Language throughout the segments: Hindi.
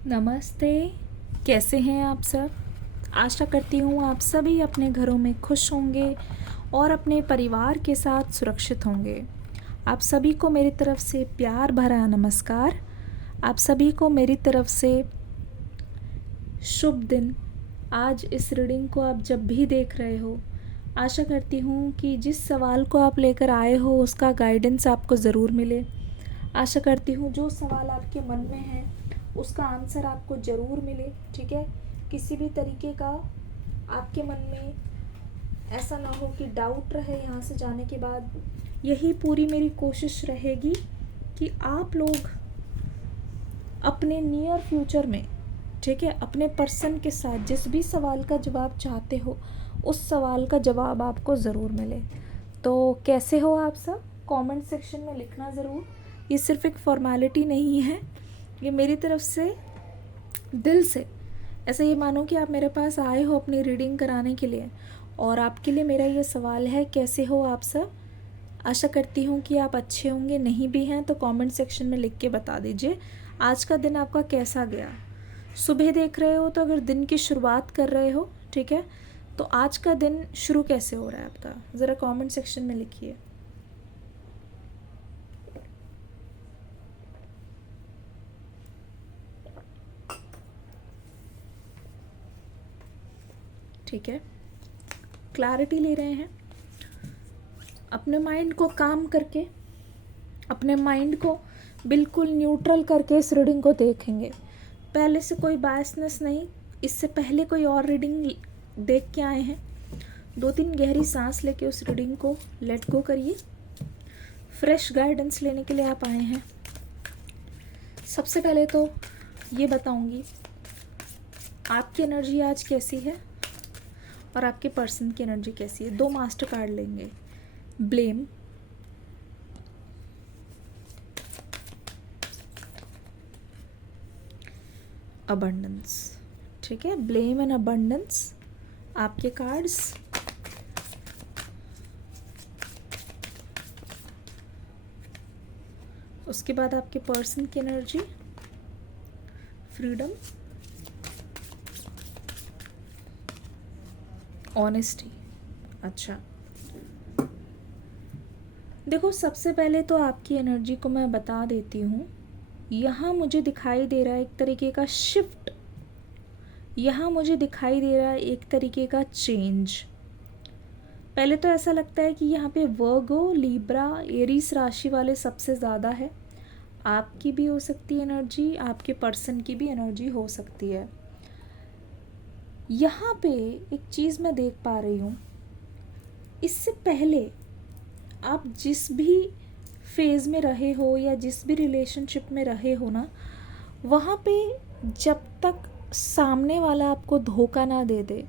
नमस्ते। कैसे हैं आप सब? आशा करती हूँ आप सभी अपने घरों में खुश होंगे और अपने परिवार के साथ सुरक्षित होंगे। आप सभी को मेरी तरफ से प्यार भरा नमस्कार। आप सभी को मेरी तरफ से शुभ दिन। आज इस रीडिंग को आप जब भी देख रहे हो, आशा करती हूँ कि जिस सवाल को आप लेकर आए हो उसका गाइडेंस आपको ज़रूर मिले। आशा करती हूँ जो सवाल आपके मन में है उसका आंसर आपको ज़रूर मिले। ठीक है, किसी भी तरीके का आपके मन में ऐसा ना हो कि डाउट रहे यहाँ से जाने के बाद। यही पूरी मेरी कोशिश रहेगी कि आप लोग अपने नियर फ्यूचर में, ठीक है, अपने पर्सन के साथ जिस भी सवाल का जवाब चाहते हो उस सवाल का जवाब आपको ज़रूर मिले। तो कैसे हो आप सब? कमेंट सेक्शन में लिखना ज़रूर। ये सिर्फ एक फॉर्मेलिटी नहीं है, ये मेरी तरफ से दिल से ऐसा ये मानो कि आप मेरे पास आए हो अपनी रीडिंग कराने के लिए। और आपके लिए मेरा ये सवाल है, कैसे हो आप सब? आशा करती हूँ कि आप अच्छे होंगे। नहीं भी हैं तो कमेंट सेक्शन में लिख के बता दीजिए आज का दिन आपका कैसा गया। सुबह देख रहे हो तो अगर दिन की शुरुआत कर रहे हो, ठीक है, तो आज का दिन शुरू कैसे हो रहा है आपका, ज़रा कमेंट सेक्शन में लिखिए। ठीक है, क्लैरिटी ले रहे हैं, अपने माइंड को काम करके, अपने माइंड को बिल्कुल न्यूट्रल करके इस रीडिंग को देखेंगे। पहले से कोई बायसनेस नहीं, इससे पहले कोई और रीडिंग देख के आए हैं। 2-3 गहरी सांस लेके उस रीडिंग को लेट गो करिए। फ्रेश गाइडेंस लेने के लिए आप आए हैं। सबसे पहले तो ये बताऊंगी आपकी एनर्जी आज कैसी है और आपके पर्सन की एनर्जी कैसी है। 2 मास्टर कार्ड लेंगे। Blame, abundance. ठीक है, ब्लेम एंड अबंडेंस आपके कार्ड्स। उसके बाद आपके पर्सन की एनर्जी, फ्रीडम, ऑनेस्टी। अच्छा, देखो सबसे पहले तो आपकी एनर्जी को मैं बता देती हूँ। यहाँ मुझे दिखाई दे रहा है एक तरीके का शिफ्ट, यहाँ मुझे दिखाई दे रहा है एक तरीके का चेंज। पहले तो ऐसा लगता है कि यहाँ पे वर्गो, लीब्रा, एरीस राशि वाले सबसे ज़्यादा है। आपकी भी हो सकती है एनर्जी, आपके पर्सन की भी एनर्जी हो सकती है। यहाँ पे एक चीज़ मैं देख पा रही हूँ, इससे पहले आप जिस भी फेज़ में रहे हो या जिस भी रिलेशनशिप में रहे हो ना, वहाँ पे जब तक सामने वाला आपको धोखा ना दे दे,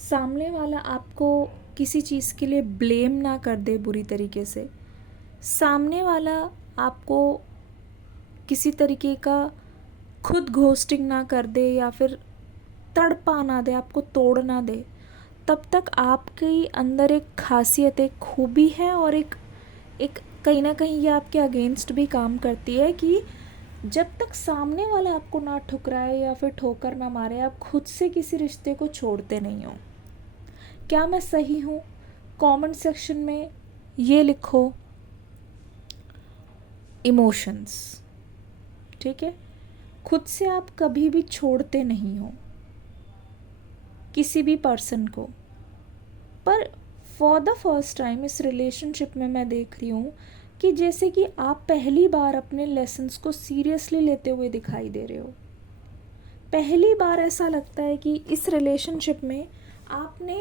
सामने वाला आपको किसी चीज़ के लिए ब्लेम ना कर दे बुरी तरीके से, सामने वाला आपको किसी तरीके का खुद घोस्टिंग ना कर दे या फिर तड़पा ना दे, आपको तोड़ ना दे, तब तक आपके अंदर एक खासियत, एक खूबी है और एक कहीं ना कहीं ये आपके अगेंस्ट भी काम करती है कि जब तक सामने वाला आपको ना ठुकराए या फिर ठोकर ना मारे, आप खुद से किसी रिश्ते को छोड़ते नहीं हो। क्या मैं सही हूँ? कमेंट सेक्शन में ये लिखो, इमोशंस। ठीक है, खुद से आप कभी भी छोड़ते नहीं हो किसी भी पर्सन को। पर फॉर द फर्स्ट टाइम इस रिलेशनशिप में मैं देख रही हूँ कि जैसे कि आप पहली बार अपने लेसन्स को सीरियसली लेते हुए दिखाई दे रहे हो। पहली बार ऐसा लगता है कि इस रिलेशनशिप में आपने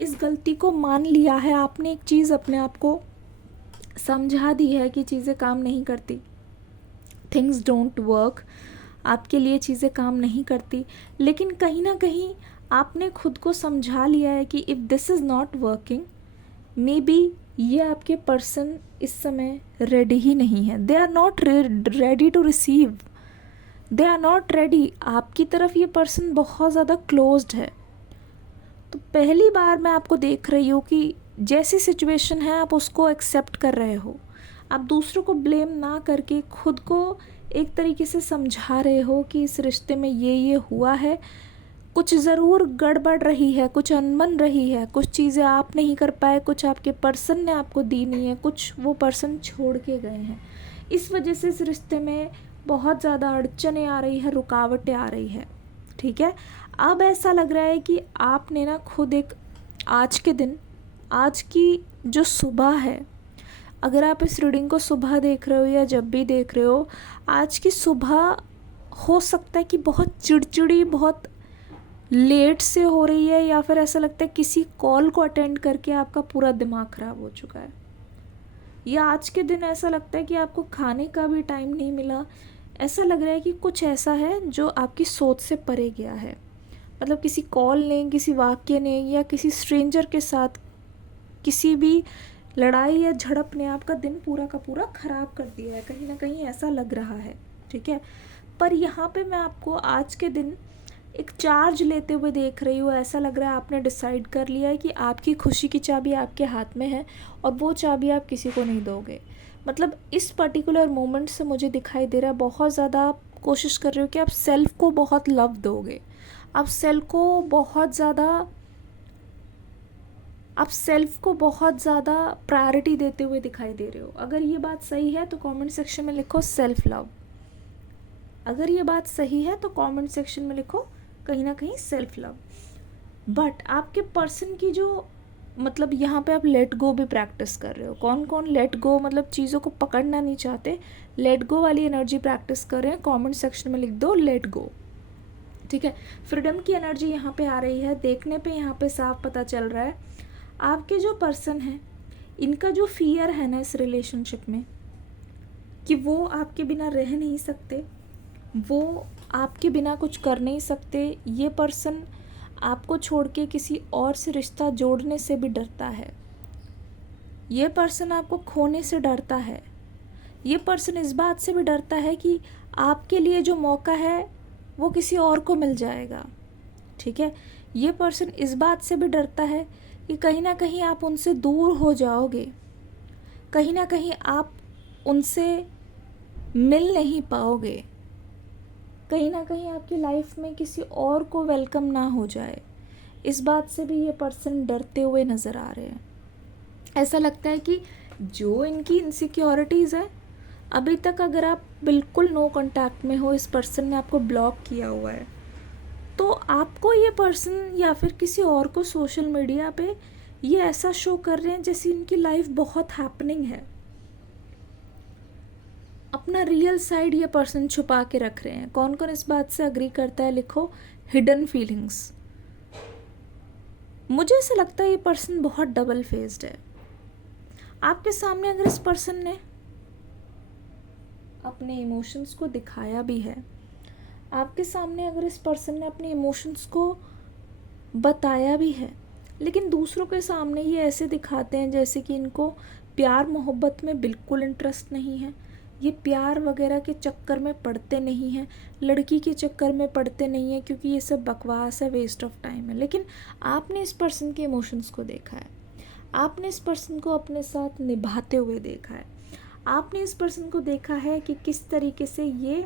इस गलती को मान लिया है, आपने एक चीज़ अपने आप को समझा दी है कि चीज़ें काम नहीं करती, थिंग्स डोंट वर्क, आपके लिए चीज़ें काम नहीं करती। लेकिन कहीं ना कहीं आपने खुद को समझा लिया है कि if this is not working, maybe ये आपके पर्सन इस समय रेडी ही नहीं है। They are not ready to receive, they are not ready. आपकी तरफ ये पर्सन बहुत ज़्यादा क्लोज्ड है। तो पहली बार मैं आपको देख रही हूँ कि जैसी सिचुएशन है आप उसको एक्सेप्ट कर रहे हो। आप दूसरों को ब्लेम ना करके खुद को एक तरीके से समझा रहे हो कि इस रिश्ते में ये हुआ है, कुछ ज़रूर गड़बड़ रही है, कुछ अनबन रही है, कुछ चीज़ें आप नहीं कर पाए, कुछ आपके पर्सन ने आपको दी नहीं है, कुछ वो पर्सन छोड़ के गए हैं। इस वजह से इस रिश्ते में बहुत ज़्यादा अड़चनें आ रही है, रुकावटें आ रही है। ठीक है, अब ऐसा लग रहा है कि आपने ना खुद एक आज के दिन, आज की जो सुबह है, अगर आप इस रीडिंग को सुबह देख रहे हो या जब भी देख रहे हो, आज की सुबह हो सकता है कि बहुत चिड़चिड़ी, बहुत लेट से हो रही है, या फिर ऐसा लगता है किसी कॉल को अटेंड करके आपका पूरा दिमाग ख़राब हो चुका है, या आज के दिन ऐसा लगता है कि आपको खाने का भी टाइम नहीं मिला। ऐसा लग रहा है कि कुछ ऐसा है जो आपकी सोच से परे गया है। मतलब किसी कॉल ने, किसी वाक्य ने, या किसी स्ट्रेंजर के साथ किसी भी लड़ाई या झड़प ने आपका दिन पूरा का पूरा ख़राब कर दिया है, कहीं ना कहीं ऐसा लग रहा है। ठीक है, पर यहाँ पे मैं आपको आज के दिन एक चार्ज लेते हुए देख रही हूँ। ऐसा लग रहा है आपने डिसाइड कर लिया है कि आपकी खुशी की चाबी आपके हाथ में है और वो चाबी आप किसी को नहीं दोगे। मतलब इस पर्टिकुलर मोमेंट से मुझे दिखाई दे रहा है बहुत ज़्यादा आप कोशिश कर रहे हो कि आप सेल्फ़ को बहुत लव दोगे, आप सेल्फ़ को बहुत ज़्यादा प्रायोरिटी देते हुए दिखाई दे रहे हो। अगर ये बात सही है तो कमेंट सेक्शन में लिखो सेल्फ़ लव। अगर ये बात सही है तो कमेंट सेक्शन में लिखो कहीं ना कहीं सेल्फ़ लव। बट आपके पर्सन की जो, मतलब यहाँ पे आप लेट गो भी प्रैक्टिस कर रहे हो। कौन कौन लेट गो, मतलब चीज़ों को पकड़ना नहीं चाहते, लेट गो वाली एनर्जी प्रैक्टिस कर रहे हैं, कमेंट सेक्शन में लिख दो लेट गो। ठीक है, फ्रीडम की एनर्जी यहाँ पे आ रही है। देखने पे यहाँ पे साफ पता चल रहा है आपके जो पर्सन हैं, इनका जो फियर है ना इस रिलेशनशिप में, कि वो आपके बिना रह नहीं सकते, वो आपके बिना कुछ कर नहीं सकते। ये पर्सन आपको छोड़ के किसी और से रिश्ता जोड़ने से भी डरता है। ये पर्सन आपको खोने से डरता है। ये पर्सन इस बात से भी डरता है कि आपके लिए जो मौका है वो किसी और को मिल जाएगा। ठीक है, ये पर्सन इस बात से भी डरता है कि कहीं ना कहीं आप उनसे दूर हो जाओगे, कहीं ना कहीं आप उनसे मिल नहीं पाओगे, कहीं ना कहीं आपकी लाइफ में किसी और को वेलकम ना हो जाए। इस बात से भी ये पर्सन डरते हुए नज़र आ रहे हैं। ऐसा लगता है कि जो इनकी इनसिक्योरिटीज़ है, अभी तक अगर आप बिल्कुल नो कांटेक्ट में हो, इस पर्सन ने आपको ब्लॉक किया हुआ है, तो आपको ये पर्सन या फिर किसी और को सोशल मीडिया पे ये ऐसा शो कर रहे हैं जैसे इनकी लाइफ बहुत हैपनिंग है। अपना रियल साइड ये पर्सन छुपा के रख रहे हैं। कौन कौन इस बात से अग्री करता है लिखो हिडन फीलिंग्स। मुझे ऐसा लगता है ये पर्सन बहुत डबल फेस्ड है। आपके सामने अगर इस पर्सन ने अपने इमोशंस को दिखाया भी है, आपके सामने अगर इस पर्सन ने अपने इमोशंस को बताया भी है, लेकिन दूसरों के सामने ये ऐसे दिखाते हैं जैसे कि इनको प्यार मोहब्बत में बिल्कुल इंटरेस्ट नहीं है, ये प्यार वगैरह के चक्कर में पड़ते नहीं हैं, लड़की के चक्कर में पड़ते नहीं हैं, क्योंकि ये सब बकवास है, वेस्ट ऑफ टाइम है। लेकिन आपने इस पर्सन के इमोशंस को देखा है, आपने इस पर्सन को अपने साथ निभाते हुए देखा है, आपने इस पर्सन को देखा है कि किस तरीके से ये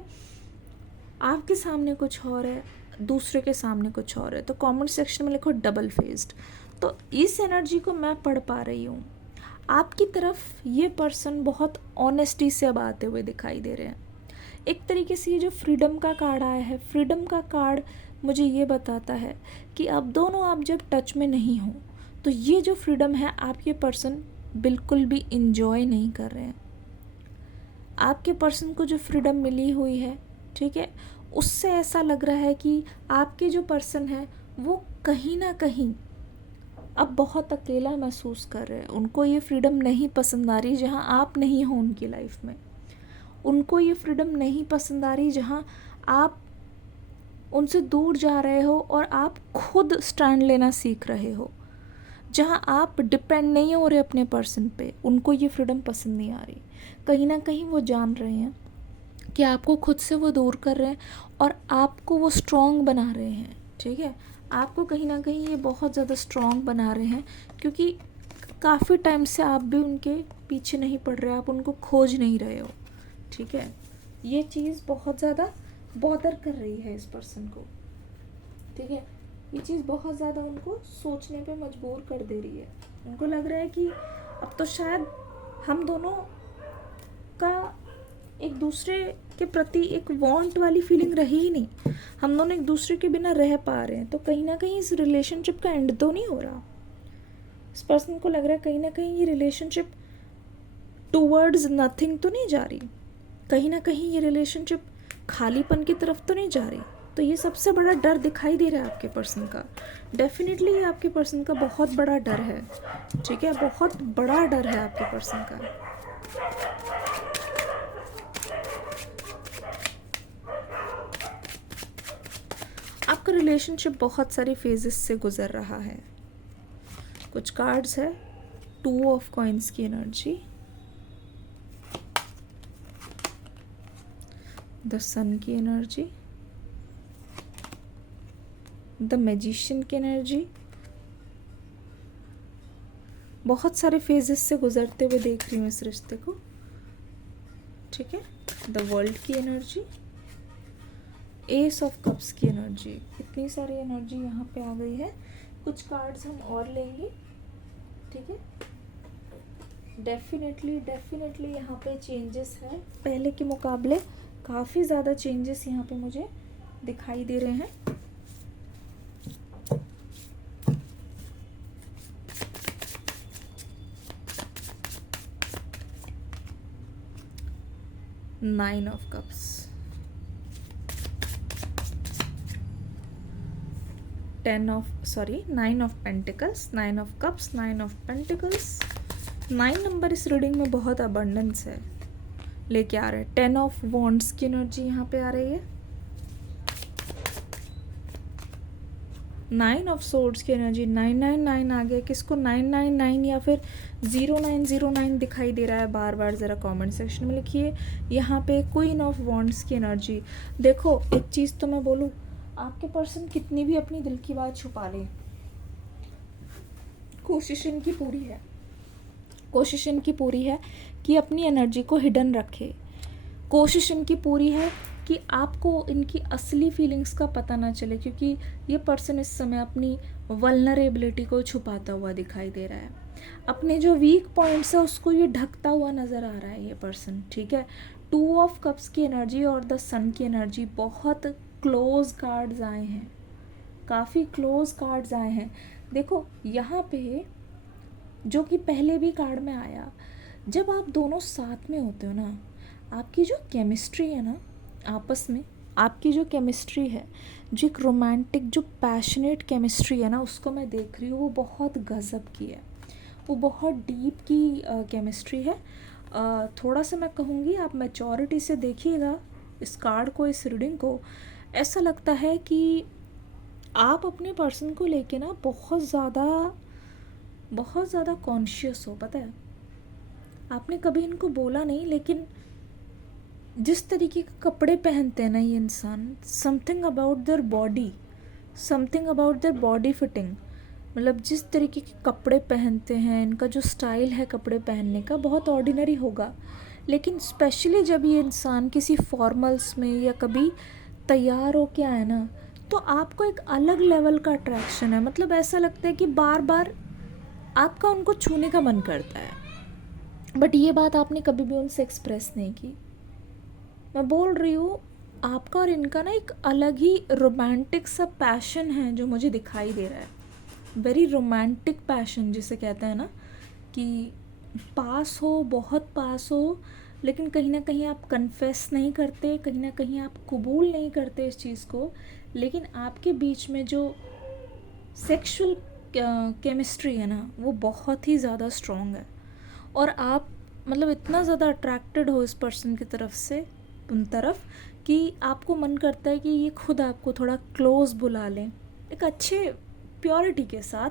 आपके सामने कुछ और है, दूसरे के सामने कुछ और है। तो कमेंट सेक्शन में लिखो डबल फेस्ड। तो इस एनर्जी को मैं पढ़ पा रही हूँ। आपकी तरफ ये पर्सन बहुत ऑनेस्टी से अब आते हुए दिखाई दे रहे हैं। एक तरीके से ये जो फ्रीडम का कार्ड आया है, फ्रीडम का कार्ड मुझे ये बताता है कि अब दोनों आप जब टच में नहीं हो, तो ये जो फ्रीडम है आपके पर्सन बिल्कुल भी इंजॉय नहीं कर रहे हैं। आपके पर्सन को जो फ्रीडम मिली हुई है, ठीक है, उससे ऐसा लग रहा है कि आपके जो पर्सन है वो कहीं ना कहीं अब बहुत अकेला महसूस कर रहे हैं। उनको ये फ्रीडम नहीं पसंद आ रही जहाँ आप नहीं हो उनकी लाइफ में। उनको ये फ्रीडम नहीं पसंद आ रही जहाँ आप उनसे दूर जा रहे हो और आप खुद स्टैंड लेना सीख रहे हो, जहाँ आप डिपेंड नहीं हो रहे अपने पर्सन पे। उनको ये फ्रीडम पसंद नहीं आ रही। कहीं ना कहीं वो जान रहे हैं कि आपको खुद से वो दूर कर रहे हैं और आपको वो स्ट्रॉन्ग बना रहे हैं। ठीक है, आपको कहीं ना कहीं ये बहुत ज़्यादा स्ट्रॉन्ग बना रहे हैं, क्योंकि काफ़ी टाइम से आप भी उनके पीछे नहीं पड़ रहे, आप उनको खोज नहीं रहे हो। ठीक है, ये चीज़ बहुत ज़्यादा बॉदर कर रही है इस पर्सन को, ठीक है। ये चीज़ बहुत ज़्यादा उनको सोचने पे मजबूर कर दे रही है। उनको लग रहा है कि अब तो शायद हम दोनों का एक दूसरे के प्रति एक वांट वाली फीलिंग रही ही नहीं, हम दोनों एक दूसरे के बिना रह पा रहे हैं। तो कहीं ना कहीं इस रिलेशनशिप का एंड तो नहीं हो रहा। इस पर्सन को लग रहा है कहीं ना कहीं ये रिलेशनशिप टूवर्ड्स नथिंग तो नहीं जा रही, कहीं ना कहीं ये रिलेशनशिप खालीपन की तरफ तो नहीं जा रही। तो ये सबसे बड़ा डर दिखाई दे रहा है आपके पर्सन का। डेफिनेटली ये आपके पर्सन का बहुत बड़ा डर है, ठीक है, बहुत बड़ा डर है आपके पर्सन का। आपका रिलेशनशिप बहुत सारी फेजेस से गुजर रहा है। कुछ कार्ड्स है, 2 ऑफ कॉइन्स की एनर्जी, द सन की एनर्जी, द मैजिशियन की एनर्जी। बहुत सारे फेजेस से गुजरते हुए देख रही हूँ इस रिश्ते को, ठीक है। द वर्ल्ड की एनर्जी, एस ऑफ कप्स की एनर्जी। इतनी सारी एनर्जी यहाँ पे आ गई है। कुछ कार्ड्स हम और लेंगे, ठीक है। डेफिनेटली यहाँ पे चेंजेस है, पहले के मुकाबले काफ़ी ज़्यादा चेंजेस यहाँ पे मुझे दिखाई दे रहे हैं। Nine of cups, 9 of pentacles, 9 of cups, 9 of pentacles. 9 number इस रीडिंग में बहुत अबंडेंस है लेके आ रहा है। 10 ऑफ वॉन्ड्स की एनर्जी यहाँ पे आ रही है। 9 ऑफ सोर्ड्स की एनर्जी, 999 आ गया। किसको 999 या फिर 0909 दिखाई दे रहा है बार बार? ज़रा कमेंट सेक्शन में लिखिए। यहाँ पे क्वीन ऑफ वॉन्ड्स की एनर्जी। देखो एक चीज़ तो मैं बोलूँ, आपके पर्सन कितनी भी अपनी दिल की बात छुपा ले, कोशिश इनकी पूरी है कि अपनी एनर्जी को हिडन रखे। कोशिश इनकी पूरी है कि आपको इनकी असली फीलिंग्स का पता ना चले, क्योंकि ये पर्सन इस समय अपनी वल्नरेबिलिटी को छुपाता हुआ दिखाई दे रहा है। अपने जो वीक पॉइंट्स है उसको ये ढकता हुआ नज़र आ रहा है ये पर्सन, ठीक है। 2 ऑफ कप्स की एनर्जी और द सन की एनर्जी, बहुत क्लोज कार्ड्स आए हैं, काफ़ी क्लोज कार्ड्स आए हैं। देखो यहाँ पे जो कि पहले भी कार्ड में आया, जब आप दोनों साथ में होते हो ना, आपकी जो केमिस्ट्री है ना आपस में, आपकी जो केमिस्ट्री है, जो एक रोमांटिक जो पैशनेट केमिस्ट्री है ना, उसको मैं देख रही हूँ, वो बहुत गज़ब की है, वो बहुत डीप की केमिस्ट्री है। थोड़ा सा मैं कहूँगी आप मैच्योरिटी से देखिएगा इस कार्ड को, इस रीडिंग को। ऐसा लगता है कि आप अपने पर्सन को लेके ना बहुत ज़्यादा कॉन्शियस हो। पता है, आपने कभी इनको बोला नहीं, लेकिन जिस तरीके के कपड़े पहनते हैं ना ये इंसान, something about their body fitting, मतलब जिस तरीके के कपड़े पहनते हैं, इनका जो स्टाइल है कपड़े पहनने का, बहुत ऑर्डिनरी होगा, लेकिन स्पेशली जब ये इंसान किसी फॉर्मल्स में या कभी तैयार हो के आए ना, तो आपको एक अलग लेवल का अट्रैक्शन है। मतलब ऐसा लगता है कि बार बार आपका उनको छूने का मन करता है, बट ये बात आपने कभी भी उनसे एक्सप्रेस नहीं की। मैं बोल रही हूँ, आपका और इनका ना एक अलग ही रोमांटिक सा पैशन है जो मुझे दिखाई दे रहा है। वेरी रोमांटिक पैशन जिसे कहते हैं ना, कि पास हो, बहुत पास हो, लेकिन कहीं ना कहीं आप कन्फेस नहीं करते, कहीं ना कहीं आप कबूल नहीं करते इस चीज़ को, लेकिन आपके बीच में जो सेक्सुअल केमिस्ट्री है ना, वो बहुत ही ज़्यादा स्ट्रॉन्ग है। और आप मतलब इतना ज़्यादा अट्रैक्टेड हो इस पर्सन की तरफ से, उन तरफ, कि आपको मन करता है कि ये खुद आपको थोड़ा क्लोज बुला लें एक अच्छे प्योरिटी के साथ,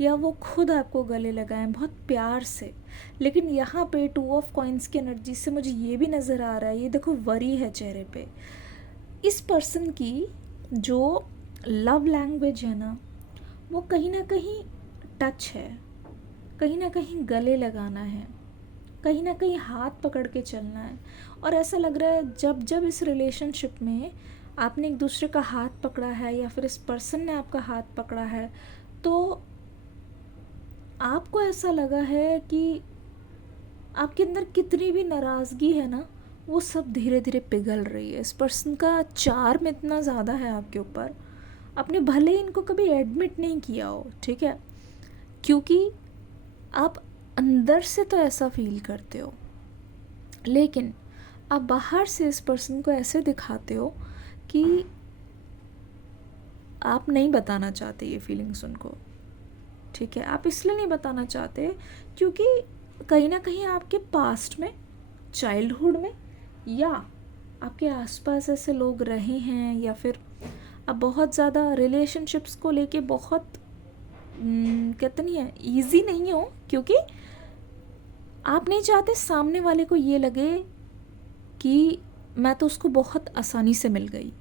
या वो खुद आपको गले लगाएं बहुत प्यार से। लेकिन यहाँ पे 2 ऑफ कॉइन्स की एनर्जी से मुझे ये भी नज़र आ रहा है, ये देखो वरी है चेहरे पे। इस पर्सन की जो लव लैंग्वेज है ना, वो कहीं ना कहीं टच है, कहीं ना कहीं गले लगाना है, कहीं ना कहीं हाथ पकड़ के चलना है। और ऐसा लग रहा है जब जब इस रिलेशनशिप में आपने एक दूसरे का हाथ पकड़ा है या फिर इस पर्सन ने आपका हाथ पकड़ा है, तो आपको ऐसा लगा है कि आपके अंदर कितनी भी नाराज़गी है ना, वो सब धीरे धीरे पिघल रही है। इस पर्सन का चार्म इतना ज़्यादा है आपके ऊपर, आपने भले ही इनको कभी एडमिट नहीं किया हो, ठीक है, क्योंकि आप अंदर से तो ऐसा फील करते हो, लेकिन आप बाहर से इस पर्सन को ऐसे दिखाते हो कि आप नहीं बताना चाहते ये फीलिंग्स उनको, ठीक है। आप इसलिए नहीं बताना चाहते क्योंकि कहीं ना कहीं आपके पास्ट में, चाइल्डहुड में, या आपके आसपास ऐसे लोग रहे हैं, या फिर आप बहुत ज़्यादा रिलेशनशिप्स को लेके बहुत कहते नहीं है ईजी नहीं हो, क्योंकि आप नहीं चाहते सामने वाले को ये लगे कि मैं तो उसको बहुत आसानी से मिल गई।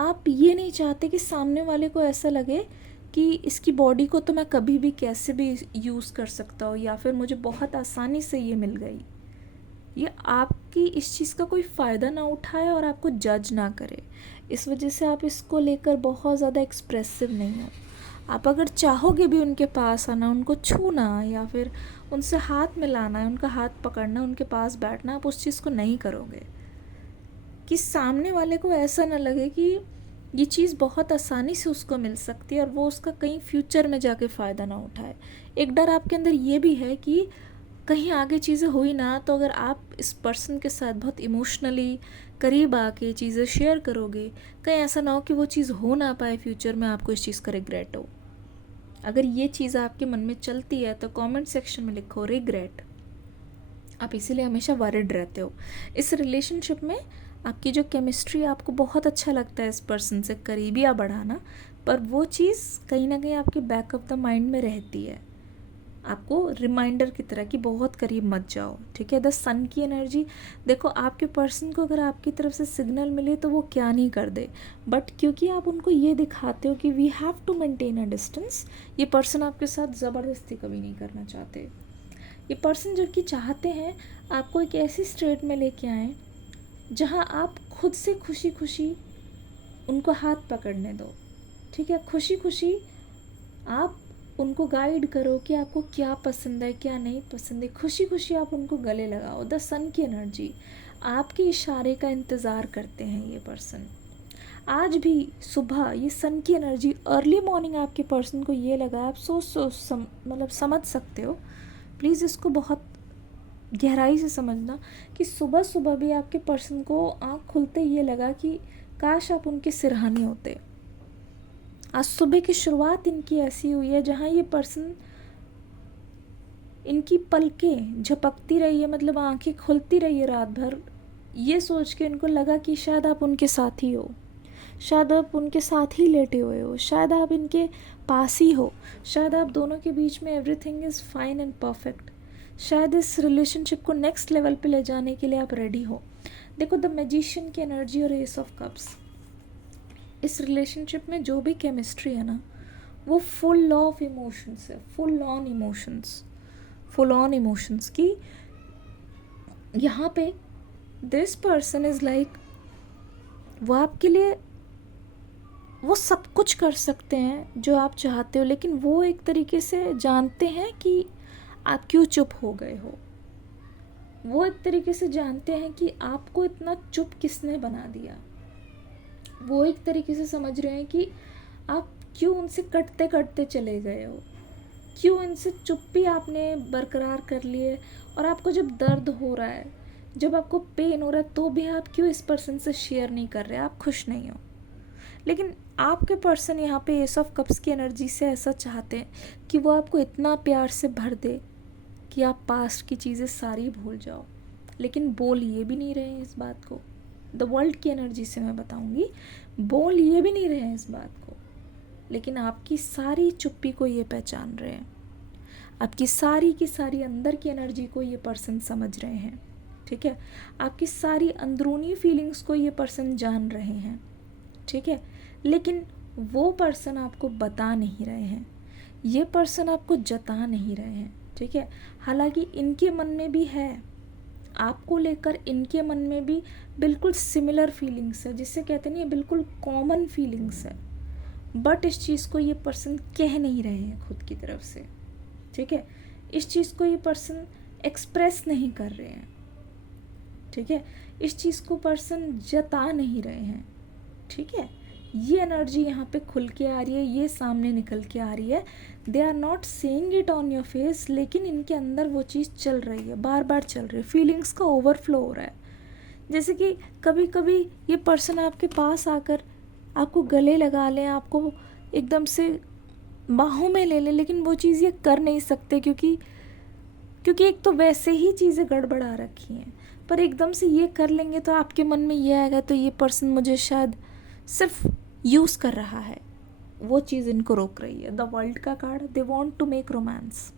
आप ये नहीं चाहते कि सामने वाले को ऐसा लगे कि इसकी बॉडी को तो मैं कभी भी कैसे भी यूज़ कर सकता हूँ, या फिर मुझे बहुत आसानी से ये मिल गई। ये आपकी इस चीज़ का कोई फ़ायदा ना उठाए और आपको जज ना करे, इस वजह से आप इसको लेकर बहुत ज़्यादा एक्सप्रेसिव नहीं हो। आप अगर चाहोगे भी उनके पास आना, उनको छूना, या फिर उनसे हाथ मिलाना, उनका हाथ पकड़ना, उनके पास बैठना, आप उस चीज़ को नहीं करोगे कि सामने वाले को ऐसा ना लगे कि ये चीज़ बहुत आसानी से उसको मिल सकती है और वो उसका कहीं फ्यूचर में जाके फ़ायदा ना उठाए। एक डर आपके अंदर ये भी है कि कहीं आगे चीज़ें हुई ना, तो अगर आप इस पर्सन के साथ बहुत इमोशनली करीब आके चीज़ें शेयर करोगे, कहीं ऐसा ना हो कि वो चीज़ हो ना पाए फ्यूचर में, आपको इस चीज़ का रिग्रेट हो। अगर ये चीज़ आपके मन में चलती है तो कमेंट सेक्शन में लिखो रिग्रेट। आप इसीलिए हमेशा वरिड रहते हो। इस रिलेशनशिप में आपकी जो केमिस्ट्री, आपको बहुत अच्छा लगता है इस पर्सन से करीबियाँ बढ़ाना, पर वो चीज़ कहीं ना कहीं आपके बैक ऑफ द माइंड में रहती है, आपको रिमाइंडर की तरह कि बहुत करीब मत जाओ, ठीक है। द सन की एनर्जी, देखो आपके पर्सन को अगर आपकी तरफ से सिग्नल मिले तो वो क्या नहीं कर दे, बट क्योंकि आप उनको ये दिखाते हो कि we have to maintain a distance, ये पर्सन आपके साथ ज़बरदस्ती कभी नहीं करना चाहते। ये पर्सन जो कि चाहते हैं आपको एक ऐसी स्टेट में लेके आएँ जहाँ आप खुद से खुशी खुशी उनको हाथ पकड़ने दो, ठीक है। खुशी खुशी आप उनको गाइड करो कि आपको क्या पसंद है, क्या नहीं पसंद है, खुशी खुशी आप उनको गले लगाओ। द सन की एनर्जी, आपके इशारे का इंतज़ार करते हैं ये पर्सन। आज भी सुबह ये सन की एनर्जी, अर्ली मॉर्निंग आपके पर्सन को ये लगा, आप मतलब समझ सकते हो, प्लीज़ इसको बहुत गहराई से समझना कि सुबह सुबह भी आपके पर्सन को आँख खुलते ये लगा कि काश आप उनके सिरहाने होते। आज सुबह की शुरुआत इनकी ऐसी हुई है जहाँ ये पर्सन, इनकी पलकें झपकती रही है, मतलब आंखें खुलती रही है रात भर, ये सोच के इनको लगा कि शायद आप उनके साथ ही हो, शायद आप उनके साथ ही लेटे हुए हो, शायद आप इनके पास ही हो, शायद आप दोनों के बीच में everything is fine and perfect, शायद इस रिलेशनशिप को नेक्स्ट लेवल पे ले जाने के लिए आप रेडी हो। देखो द मैजिशियन की एनर्जी और एस ऑफ कप्स, इस रिलेशनशिप में जो भी केमिस्ट्री है ना, वो फुल ऑफ इमोशंस है, फुल ऑन इमोशंस की। यहाँ पे दिस पर्सन इज़ लाइक, वो आपके लिए वो सब कुछ कर सकते हैं जो आप चाहते हो, लेकिन वो एक तरीके से जानते हैं कि आप क्यों चुप हो गए हो। वो एक तरीके से जानते हैं कि आपको इतना चुप किसने बना दिया। वो एक तरीके से समझ रहे हैं कि आप क्यों उनसे कटते कटते चले गए हो, क्यों इनसे चुप्पी आपने बरकरार कर ली है, और आपको जब दर्द हो रहा है, जब आपको पेन हो रहा है, तो भी आप क्यों इस पर्सन से शेयर नहीं कर रहे, आप खुश नहीं हो। लेकिन आपके पर्सन यहाँ पे एस ऑफ कप्स की एनर्जी से ऐसा चाहते हैं कि वो आपको इतना प्यार से भर दे कि आप पास्ट की चीज़ें सारी भूल जाओ, लेकिन बोल ये भी नहीं रहे हैं इस बात को। द वर्ल्ड की एनर्जी से मैं बताऊंगी, बोल ये भी नहीं रहे हैं इस बात को, लेकिन आपकी सारी चुप्पी को ये पहचान रहे हैं, आपकी सारी की सारी अंदर की एनर्जी को ये पर्सन समझ रहे हैं, ठीक है। आपकी सारी अंदरूनी फीलिंग्स को ये पर्सन जान रहे हैं, ठीक है। लेकिन वो पर्सन आपको बता नहीं रहे हैं, ये पर्सन आपको जता नहीं रहे हैं, ठीक है। हालांकि इनके मन में भी है, आपको लेकर इनके मन में भी बिल्कुल सिमिलर फीलिंग्स है, जिससे कहते नहीं, ये बिल्कुल कॉमन फीलिंग्स है, बट इस चीज़ को ये पर्सन कह नहीं रहे हैं खुद की तरफ से, ठीक है। इस चीज़ को ये पर्सन एक्सप्रेस नहीं कर रहे हैं, ठीक है। इस चीज़ को पर्सन जता नहीं रहे हैं, ठीक है। ये एनर्जी यहाँ पे खुल के आ रही है, ये सामने निकल के आ रही है। They are not saying it on your face, लेकिन इनके अंदर वो चीज़ चल रही है, बार बार चल रही है, फीलिंग्स का ओवरफ्लो हो रहा है। जैसे कि कभी कभी ये पर्सन आपके पास आकर आपको गले लगा लें, आपको एकदम से बाहों में ले लें, लेकिन वो चीज़ ये कर नहीं सकते, क्योंकि एक तो वैसे ही चीज़ें गड़बड़ा रखी हैं, पर एकदम से ये कर लेंगे तो आपके मन में ये आएगा, तो ये पर्सन मुझे शायद सिर्फ यूज़ कर रहा है, वो चीज़ इनको रोक रही है। द वर्ल्ड का card, they want to make romance,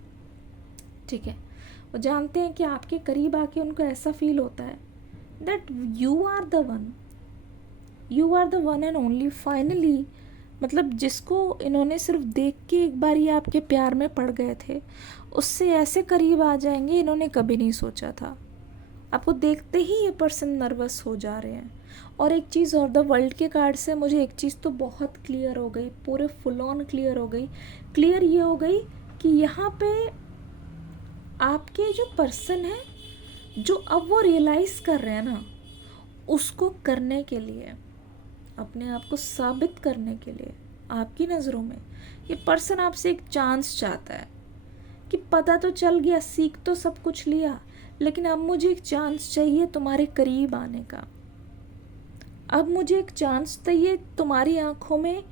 ठीक है। वो जानते हैं कि आपके करीब आके उनको ऐसा फील होता है that you are the one and only. Finally, मतलब जिसको इन्होंने सिर्फ देख के एक बार ये आपके प्यार में पड़ गए थे, उससे ऐसे करीब आ जाएंगे इन्होंने कभी नहीं सोचा था। आपको देखते ही ये पर्सन नर्वस हो जा रहे हैं। और एक चीज़ और, द वर्ल्ड के कार्ड से मुझे एक चीज़ तो बहुत क्लियर हो गई, पूरे फुल ऑन क्लियर हो गई। क्लियर ये हो गई कि यहाँ पे आपके जो पर्सन है, जो अब वो रियलाइज़ कर रहे हैं ना, उसको करने के लिए, अपने आप को साबित करने के लिए, आपकी नज़रों में ये पर्सन आपसे एक चांस चाहता है कि पता तो चल गया, सीख तो सब कुछ लिया, लेकिन अब मुझे एक चांस चाहिए तुम्हारे करीब आने का। अब मुझे एक चांस चाहिए तुम्हारी आंखों में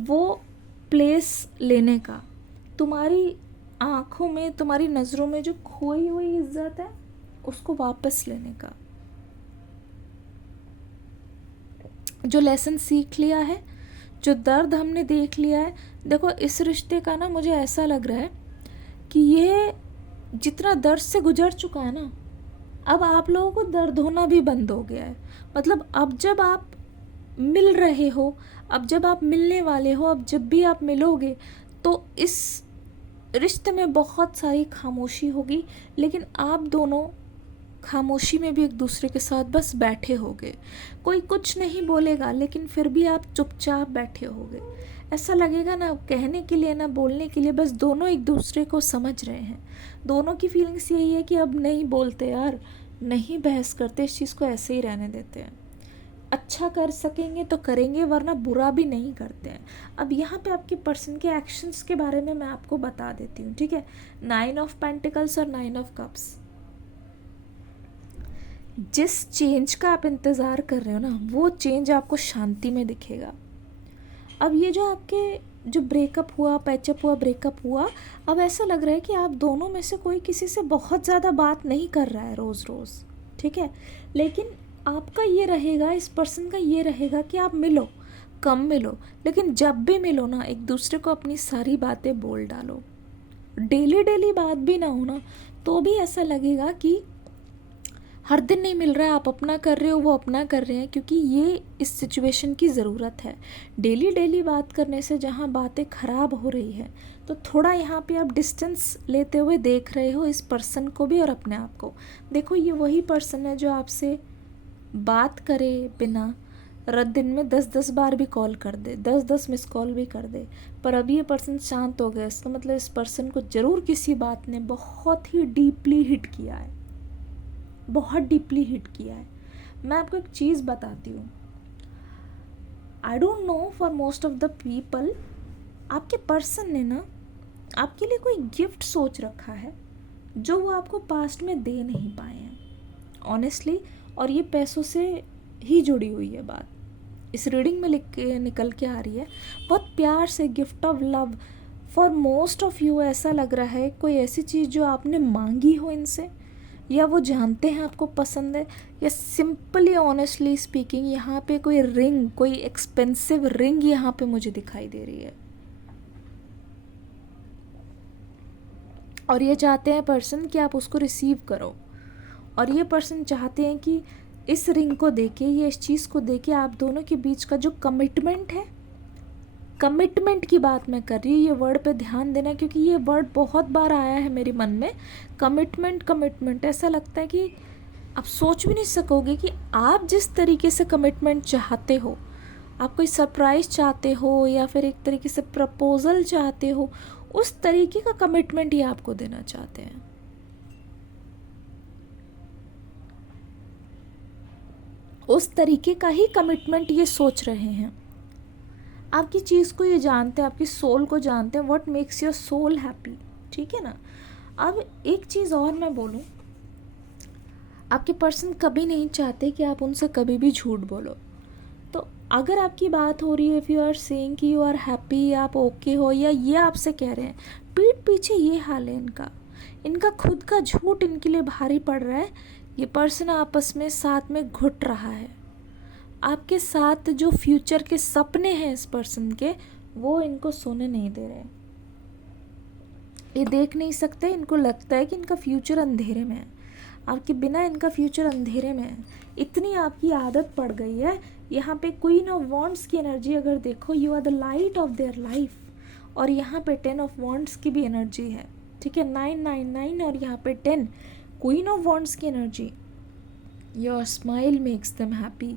वो प्लेस लेने का, तुम्हारी आंखों में, तुम्हारी नज़रों में जो खोई हुई इज्जत है उसको वापस लेने का। जो लेसन सीख लिया है, जो दर्द हमने देख लिया है, देखो इस रिश्ते का ना मुझे ऐसा लग रहा है कि ये जितना दर्द से गुजर चुका है ना, अब आप लोगों को दर्द होना भी बंद हो गया है। मतलब अब जब आप मिल रहे हो, अब जब आप मिलने वाले हो, अब जब भी आप मिलोगे, तो इस रिश्ते में बहुत सारी खामोशी होगी, लेकिन आप दोनों खामोशी में भी एक दूसरे के साथ बस बैठे होगे। कोई कुछ नहीं बोलेगा, लेकिन फिर भी आप चुपचाप बैठे होगे। ऐसा लगेगा ना कहने के लिए ना बोलने के लिए, बस दोनों एक दूसरे को समझ रहे हैं। दोनों की फीलिंग्स यही है कि अब नहीं बोलते यार, नहीं बहस करते, इस चीज़ को ऐसे ही रहने देते हैं। अच्छा कर सकेंगे तो करेंगे, वरना बुरा भी नहीं करते हैं। अब यहाँ पे आपके पर्सन के एक्शंस के बारे में मैं आपको बता देती हूँ, ठीक है। 9 ऑफ पेंटिकल्स और 9 ऑफ कप्स। जिस चेंज का आप इंतज़ार कर रहे हो ना, वो चेंज आपको शांति में दिखेगा। अब ये जो आपके जो ब्रेकअप हुआ, पैचअप हुआ, ब्रेकअप हुआ, अब ऐसा लग रहा है कि आप दोनों में से कोई किसी से बहुत ज़्यादा बात नहीं कर रहा है रोज़ रोज़, ठीक है। लेकिन आपका ये रहेगा, इस पर्सन का ये रहेगा कि आप मिलो, कम मिलो, लेकिन जब भी मिलो ना, एक दूसरे को अपनी सारी बातें बोल डालो। डेली डेली बात भी ना हो ना, तो भी ऐसा लगेगा कि हर दिन नहीं मिल रहा है, आप अपना कर रहे हो, वो अपना कर रहे हैं, क्योंकि ये इस सिचुएशन की ज़रूरत है। डेली डेली बात करने से जहाँ बातें ख़राब हो रही है, तो थोड़ा यहाँ पे आप डिस्टेंस लेते हुए देख रहे हो इस पर्सन को भी और अपने आप को। देखो ये वही पर्सन है जो आपसे बात करे बिना दिन में 10-10 बार भी कॉल कर दे, 10-10 मिस कॉल भी कर दे, पर अभी ये पर्सन शांत हो गया। इसका मतलब इस पर्सन को ज़रूर किसी बात ने बहुत ही डीपली हिट किया है, बहुत डीपली हिट किया है। मैं आपको एक चीज़ बताती हूँ, I don't know for most of the people, आपके पर्सन ने ना आपके लिए कोई गिफ्ट सोच रखा है जो वो आपको पास्ट में दे नहीं पाए हैं, ऑनेस्टली। और ये पैसों से ही जुड़ी हुई है बात, इस रीडिंग में लिख के निकल के आ रही है, बहुत प्यार से, gift of love for most of you. ऐसा लग रहा है कोई ऐसी चीज़ जो आपने मांगी हो इनसे, या वो जानते हैं आपको पसंद है, या सिंपली ऑनेस्टली स्पीकिंग यहाँ पे कोई रिंग, कोई एक्सपेंसिव रिंग यहाँ पे मुझे दिखाई दे रही है। और ये चाहते हैं पर्सन कि आप उसको रिसीव करो, और ये पर्सन चाहते हैं कि इस रिंग को देके, ये इस चीज़ को देके आप दोनों के बीच का जो कमिटमेंट है कमिटमेंट की बात मैं कर रही हूँ, ये वर्ड पे ध्यान देना क्योंकि ये वर्ड बहुत बार आया है मेरे मन में। कमिटमेंट कमिटमेंट, ऐसा लगता है कि आप सोच भी नहीं सकोगे कि आप जिस तरीके से कमिटमेंट चाहते हो, आप कोई सरप्राइज चाहते हो या फिर एक तरीके से प्रपोजल चाहते हो, उस तरीके का कमिटमेंट ये आपको देना चाहते हैं। उस तरीके का ही कमिटमेंट ये सोच रहे हैं। आपकी चीज़ को ये जानते हैं, आपकी सोल को जानते हैं, what makes your soul happy, ठीक है ना। अब एक चीज़ और मैं बोलूँ, आपके पर्सन कभी नहीं चाहते कि आप उनसे कभी भी झूठ बोलो। तो अगर आपकी बात हो रही है, इफ़ यू आर सेइंग कि यू आर हैप्पी, आप ओके हो, या ये आपसे कह रहे हैं, पीठ पीछे ये हाल है इनका खुद का झूठ इनके लिए भारी पड़ रहा है। ये पर्सन आपस में साथ में घुट रहा है। आपके साथ जो फ्यूचर के सपने हैं इस पर्सन के, वो इनको सोने नहीं दे रहे। ये देख नहीं सकते, इनको लगता है कि इनका फ्यूचर अंधेरे में है, आपके बिना इनका फ्यूचर अंधेरे में है। इतनी आपकी आदत पड़ गई है। यहाँ पे क्वीन ऑफ वॉन्ड्स की एनर्जी अगर देखो, you are the light of their life, और यहाँ पे 10 ऑफ वॉन्ड्स की भी एनर्जी है, ठीक है, 999 और यहाँ पे 10, क्वीन ऑफ वॉन्ड्स की energy. Your smile makes them happy.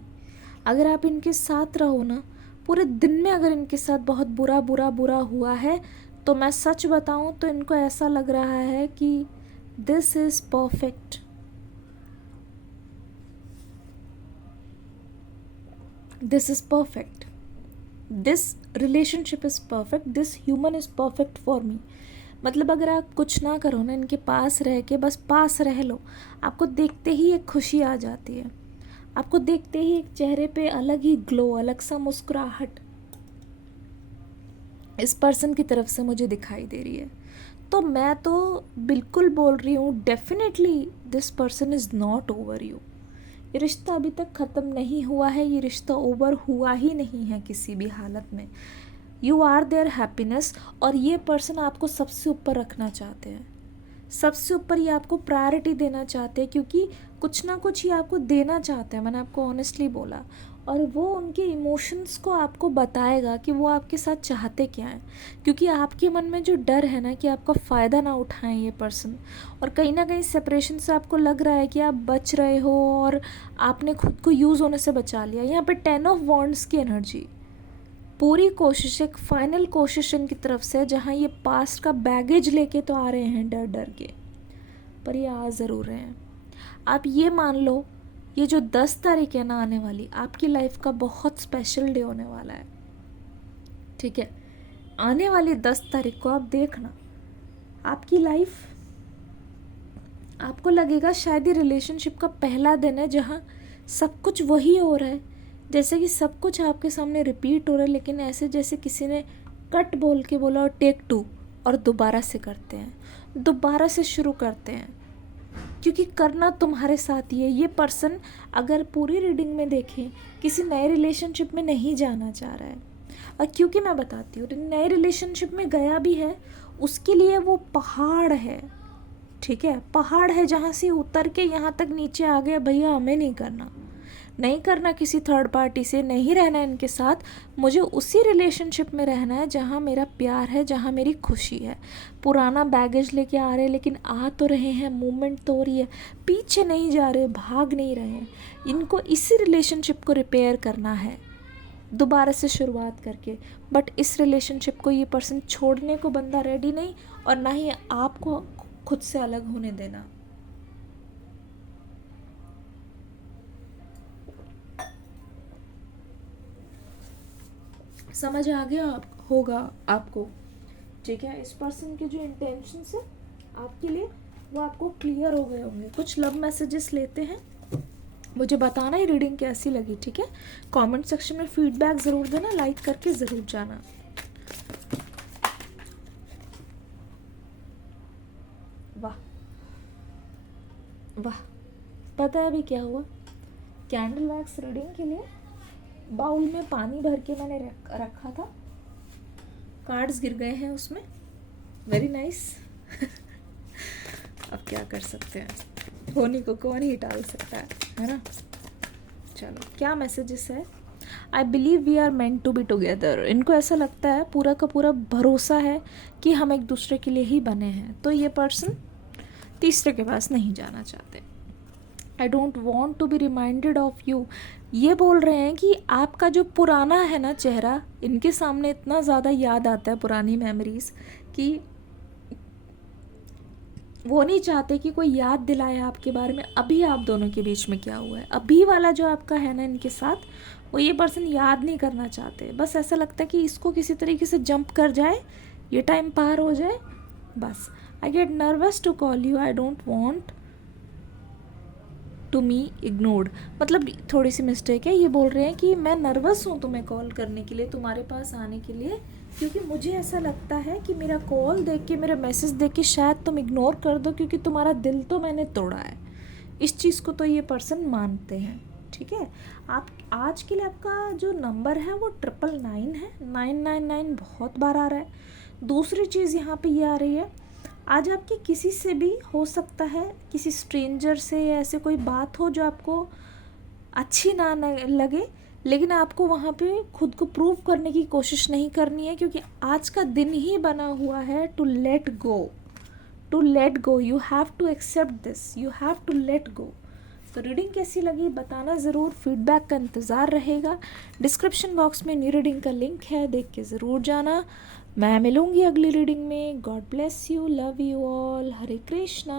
अगर आप इनके साथ रहो ना, पूरे दिन में अगर इनके साथ बहुत बुरा बुरा बुरा हुआ है, तो मैं सच बताऊं तो इनको ऐसा लग रहा है कि this is perfect, this is perfect, this relationship is perfect, this human is perfect for me. मतलब अगर आप कुछ ना करो ना, इनके पास रह के बस पास रह लो, आपको देखते ही एक खुशी आ जाती है, आपको देखते ही एक चेहरे पे अलग ही ग्लो, अलग सा मुस्कुराहट इस पर्सन की तरफ से मुझे दिखाई दे रही है। तो मैं तो बिल्कुल बोल रही हूँ, definitely this person is not over you. ये रिश्ता अभी तक ख़त्म नहीं हुआ है, ये रिश्ता ओवर हुआ ही नहीं है किसी भी हालत में। यू आर देयर हैप्पीनेस, और ये पर्सन आपको सबसे ऊपर रखना चाहते हैं, सबसे ऊपर ये आपको प्रायोरिटी देना चाहते हैं, क्योंकि कुछ ना कुछ ये आपको देना चाहते हैं, मैंने आपको ऑनेस्टली बोला। और वो उनके इमोशंस को आपको बताएगा कि वो आपके साथ चाहते क्या हैं, क्योंकि आपके मन में जो डर है ना कि आपका फ़ायदा ना उठाएं ये पर्सन, और कहीं ना कहीं सेपरेशन से आपको लग रहा है कि आप बच रहे हो और आपने खुद को यूज़ होने से बचा लिया। यहाँ पे 10 ऑफ वॉन्ड्स की एनर्जी, पूरी कोशिश, एक फाइनल कोशिश इनकी तरफ से, जहाँ ये पास्ट का बैगेज लेके तो आ रहे हैं डर डर के, पर ये आ ज़रूर रहे हैं। आप ये मान लो, ये जो 10 तारीख है ना आने वाली, आपकी लाइफ का बहुत स्पेशल डे होने वाला है, ठीक है। आने वाली 10 तारीख को आप देखना, आपकी लाइफ, आपको लगेगा शायद ये रिलेशनशिप का पहला दिन है जहाँ सब कुछ वही हो रहा है, जैसे कि सब कुछ आपके सामने रिपीट हो रहा है, लेकिन ऐसे जैसे किसी ने कट बोल के बोला और टेक 2, और दोबारा से करते हैं, दोबारा से शुरू करते हैं, क्योंकि करना तुम्हारे साथ ही है। ये पर्सन अगर पूरी रीडिंग में देखें, किसी नए रिलेशनशिप में नहीं जाना चाह रहा है, और क्योंकि मैं बताती हूँ, नए रिलेशनशिप में गया भी है, उसके लिए वो पहाड़ है, ठीक है, पहाड़ है, जहाँ से उतर के यहाँ तक नीचे आ गया, भैया हमें नहीं करना, नहीं करना किसी थर्ड पार्टी से, नहीं रहना इनके साथ, मुझे उसी रिलेशनशिप में रहना है जहाँ मेरा प्यार है, जहाँ मेरी खुशी है। पुराना बैगेज लेके आ रहे हैं, लेकिन आ तो रहे हैं, मूवमेंट तो हो रही है, पीछे नहीं जा रहे, भाग नहीं रहे। इनको इसी रिलेशनशिप को रिपेयर करना है, दोबारा से शुरुआत करके। बट इस रिलेशनशिप को ये पर्सन छोड़ने को बंदा रेडी नहीं, और ना ही आपको खुद से अलग होने देना। समझ आ गया होगा आपको, ठीक है। इस पर्सन के जो इंटेंशंस है आपके लिए, वो आपको क्लियर हो गए होंगे। कुछ लव मैसेजेस लेते हैं, मुझे बताना ये रीडिंग कैसी लगी, ठीक है। कमेंट सेक्शन में फीडबैक ज़रूर देना, लाइक करके ज़रूर जाना। वाह वाह, पता है अभी क्या हुआ? कैंडल वैक्स रीडिंग के लिए बाउल में पानी भर के मैंने रखा था, कार्ड्स गिर गए हैं उसमें, वेरी नाइस। अब क्या कर सकते हैं, होनी को कौन ही टाल सकता है ना। चलो, क्या मैसेजेस है I believe we are meant to be together. इनको ऐसा लगता है, पूरा का पूरा भरोसा है कि हम एक दूसरे के लिए ही बने हैं। तो ये पर्सन तीसरे के पास नहीं जाना चाहते। I don't want to be reminded of you. ये बोल रहे हैं कि आपका जो पुराना है ना चेहरा, इनके सामने इतना ज़्यादा याद आता है पुरानी मेमोरीज कि वो नहीं चाहते कि कोई याद दिलाए आपके बारे में अभी आप दोनों के बीच में क्या हुआ है। अभी वाला जो आपका है ना इनके साथ, वो ये पर्सन याद नहीं करना चाहते। बस ऐसा लगता है कि इसको किसी तरीके से जंप कर जाए, ये टाइम पार हो जाए बस। I get nervous to call you, I don't want to me ignored. मतलब थोड़ी सी मिस्टेक है, ये बोल रहे हैं कि मैं नर्वस हूँ तुम्हें कॉल करने के लिए, तुम्हारे पास आने के लिए, क्योंकि मुझे ऐसा लगता है कि मेरा कॉल देख के, मेरा मैसेज देख के शायद तुम इग्नोर कर दो, क्योंकि तुम्हारा दिल तो मैंने तोड़ा है। इस चीज़ को तो ये पर्सन मानते हैं। ठीक है, आप आज के लिए आपका जो नंबर है वो 999 है, 999 बहुत बार आ रहा है। दूसरी चीज़ यहाँ पे ये आ रही है, आज आपकी किसी से भी हो सकता है, किसी स्ट्रेंजर से या ऐसे कोई बात हो जो आपको अच्छी ना लगे, लेकिन आपको वहाँ पे खुद को प्रूव करने की कोशिश नहीं करनी है, क्योंकि आज का दिन ही बना हुआ है to let go. To let go, you have to accept this, you have to let go. तो रीडिंग कैसी लगी बताना ज़रूर, फीडबैक का इंतज़ार रहेगा। डिस्क्रिप्शन बॉक्स में न्यू रीडिंग का लिंक है, देख के ज़रूर जाना। मैं मिलूँगी अगली रीडिंग में। God bless you, love you all, Hare Krishna.